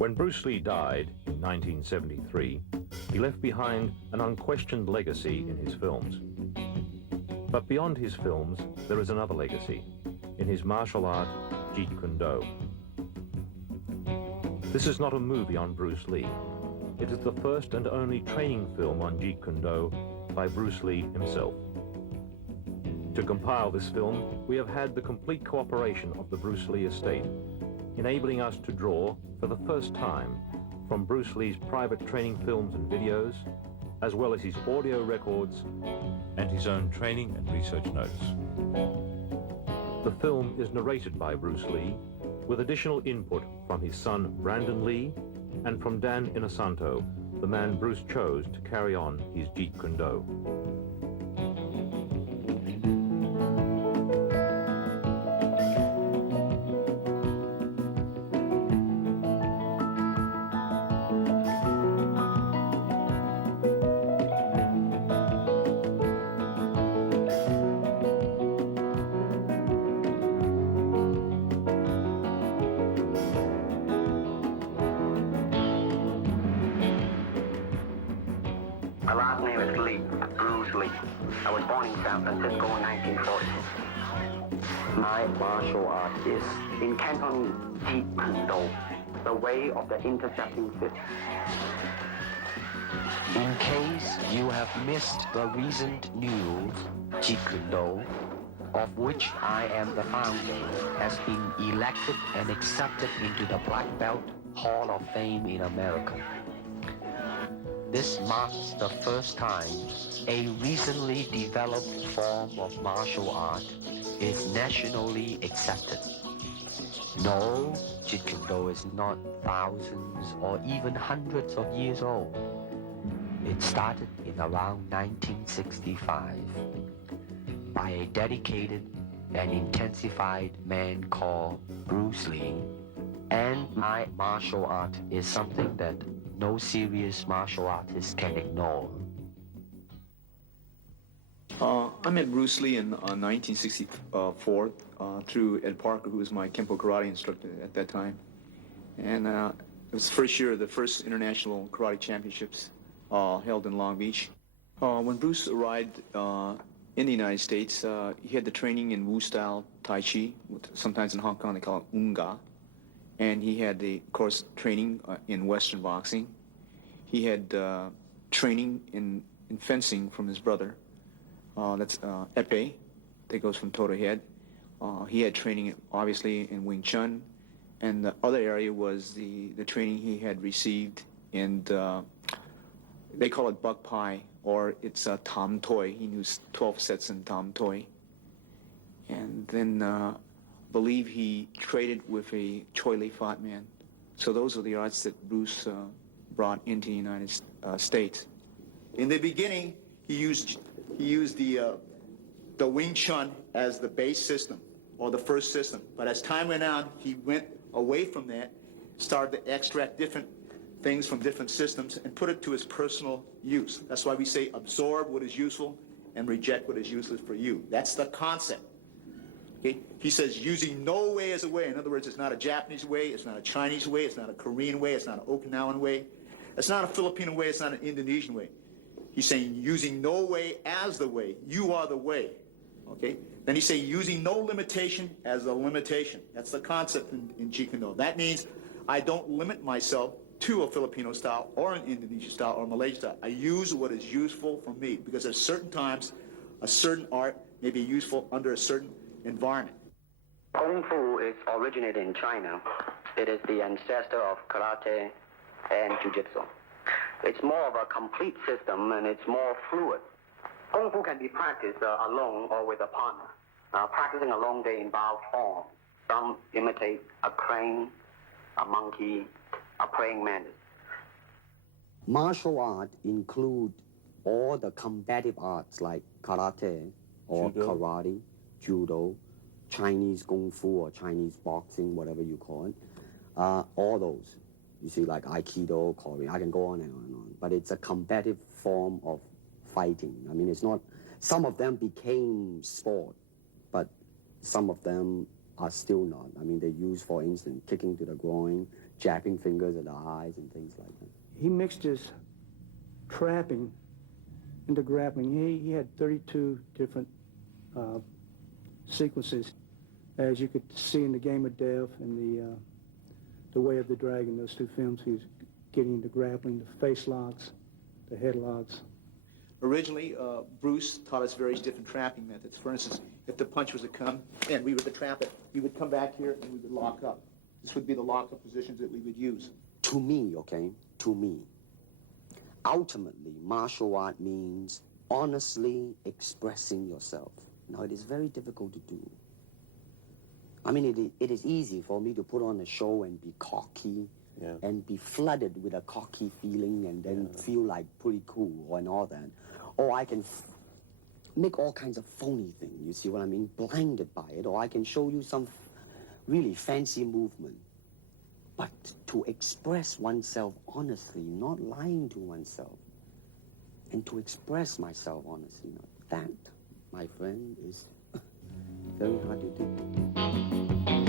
When Bruce Lee died in 1973, he left behind an unquestioned legacy in his films. But beyond his films, there is another legacy, in his martial art, Jeet Kune. This is not a movie on Bruce Lee. It is the first and only training film on Jeet Kune by Bruce Lee himself. To compile this film, we have had the complete cooperation of the Bruce Lee estate, enabling us to draw, for the first time, from Bruce Lee's private training films and videos, as well as his audio records and his own training and research notes. The film is narrated by Bruce Lee, with additional input from his son Brandon Lee and from Dan Inosanto, the man Bruce chose to carry on his Jeet Kune. My last name is Lee, Bruce Lee. I was born in San Francisco in 1940. My martial art is in Cantonese Jeet Kune, the way of the intercepting fist. In case you have missed the recent news, Jeet Kune, of which I am the founder, has been elected and accepted into the Black Belt Hall of Fame in America. This marks the first time a recently developed form of martial art is nationally accepted. No, Jeet Kune is not thousands or even hundreds of years old. It started in around 1965 by a dedicated and intensified man called Bruce Lee. And my martial art is something that no serious martial artist can ignore. I met Bruce Lee in 1964 through Ed Parker, who was my Kempo karate instructor at that time. And it was the first year of the first international karate championships held in Long Beach. When Bruce arrived in the United States, he had the training in Wu-style Tai Chi, sometimes in Hong Kong they call it Unga. And he had the, of course, training in Western boxing. He had training in fencing from his brother. That's epee, that goes from toe to head. He had training, obviously, in Wing Chun. And the other area was the training he had received in, they call it Buk Pai, or it's Tam Toi. He knew 12 sets in Tam Toi. And then believe he traded with a Choi Lee Fat man. So those are the arts that Bruce brought into the United States. In the beginning, he used the Wing Chun as the base system, or the first system. But as time went on, he went away from that, started to extract different things from different systems and put it to his personal use. That's why we say absorb what is useful and reject what is useless for you. That's the concept. Okay? He says using no way as a way. In other words, it's not a Japanese way, it's not a Chinese way, it's not a Korean way, it's not an Okinawan way, it's not a Filipino way, it's not an Indonesian way. He's saying using no way as the way. You are the way. Okay? Then he's saying using no limitation as a limitation. That's the concept in Jeet Kune. That means I don't limit myself to a Filipino style or an Indonesian style or Malaysian style. I use what is useful for me, because at certain times a certain art may be useful under a certain environment. Kung Fu is originated in China. It is the ancestor of karate and jiu-jitsu. It's more of a complete system, and it's more fluid. Kung Fu can be practiced alone or with a partner. Practicing alone, they involve form. Some imitate a crane, a monkey, a praying mantis. Martial art include all the combative arts like karate or Judo. karate, judo, Chinese kung fu or Chinese boxing, whatever you call it. All those. You see, like Aikido, Korean, I can go on and on and on. But it's a combative form of fighting. I mean, it's not, some of them became sport, but some of them are still not. I mean, they use, for instance, kicking to the groin, jabbing fingers at the eyes, and things like that. He mixed his trapping into grappling. He had 32 different sequences, as you could see in The Game of Death and the Way of the Dragon, those two films. He was getting into grappling, the face locks, the head locks. Originally, Bruce taught us various different trapping methods. For instance, if the punch was to come and we were to trap it, we would come back here and we would lock up. This would be the lock-up positions that we would use. To me, okay, to me, ultimately, martial art means honestly expressing yourself. Now, it is very difficult to do. I mean, it is easy for me to put on a show and be cocky, and be flooded with a cocky feeling and then feel like pretty cool and all that. Or I can make all kinds of phony things, you see what I mean, blinded by it. Or I can show you some really fancy movement. But to express oneself honestly, not lying to oneself, and to express myself honestly, that, my friend, is very hard to do.